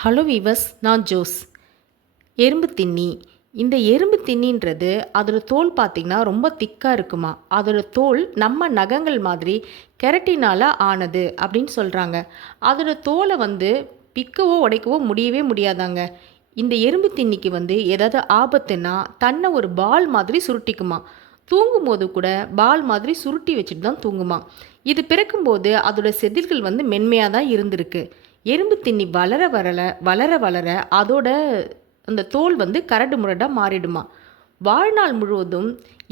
Hello viewers, நான் Jose. எறும்பு தின்னி. இந்த எறும்பு தின்னின்றது அதோட தோல் பார்த்திங்கன்னா ரொம்ப திக்காக இருக்குமா. அதோட தோல் நம்ம நகங்கள் மாதிரி கெரட்டினால் ஆனது அப்படின்னு சொல்கிறாங்க. அதோட தோலை பிக்கவோ உடைக்கவோ முடியவே முடியாதாங்க. இந்த எறும்பு தின்னிக்கு ஏதாவது ஆபத்துன்னா தன்னை ஒரு பால் மாதிரி சுருட்டிக்குமா. தூங்கும்போது கூட பால் மாதிரி சுருட்டி வச்சுட்டு தான் தூங்குமா. இது பிறக்கும்போது அதோட செதில்கள் மென்மையாக தான் இருந்திருக்கு. எறும்பு தின்னி வளர வளர வளர அதோட அந்த தோல் கரடு முரடாக மாறிடுமா. வாழ்நாள் முழுவதும்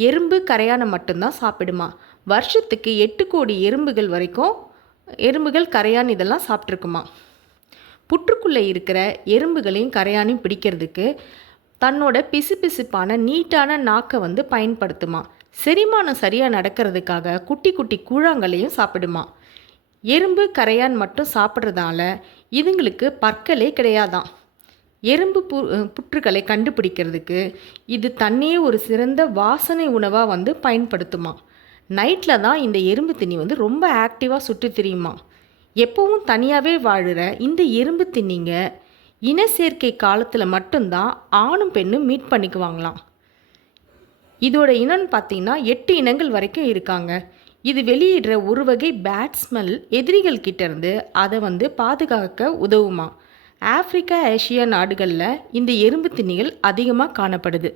எறும்பு கரையானை மட்டும்தான் சாப்பிடுமா. வருஷத்துக்கு 8 கோடி எறும்புகள் வரைக்கும் எறும்புகள் கரையான் இதெல்லாம் சாப்பிட்ருக்குமா. புற்றுக்குள்ளே இருக்கிற எறும்புகளையும் கரையானையும் பிடிக்கிறதுக்கு தன்னோட பிசுபிசுப்பான நீட்டான நாக்கை பயன்படுத்துமா. செரிமானம் சரியாக நடக்கிறதுக்காக குட்டி குட்டி கூழாங்கலையும் சாப்பிடுமா. எறும்பு கரையான் மட்டும் சாப்பிட்றதால இதுங்களுக்கு பற்களே கிடையாதான். எறும்பு புற்றுகளை கண்டுபிடிக்கிறதுக்கு இது தன்னையே ஒரு சிறந்த வாசனை உணவாக பயன்படுத்துமா. நைட்டில் தான் இந்த எறும்பு தின்னி ரொம்ப ஆக்டிவாக சுற்றி திரியுமா. எப்பவும் தனியாகவே வாழுற இந்த எறும்பு தின்னிங்க இன சேர்க்கை காலத்தில் மட்டும்தான் ஆணும் பெண்ணும் மீட் பண்ணிக்குவாங்களாம். இதோட இனம்னு பார்த்தீங்கன்னா 8 இனங்கள் வரைக்கும் இருக்காங்க. இது வெளியிடுற ஒரு வகை பேட் ஸ்மெல் எதிரிகள் கிட்டேருந்து அதை பாதுகாக்க உதவுமா. ஆப்பிரிக்கா, ஆசியா நாடுகளில் இந்த எறும்பு தின்னிகள் அதிகமாக காணப்படுது.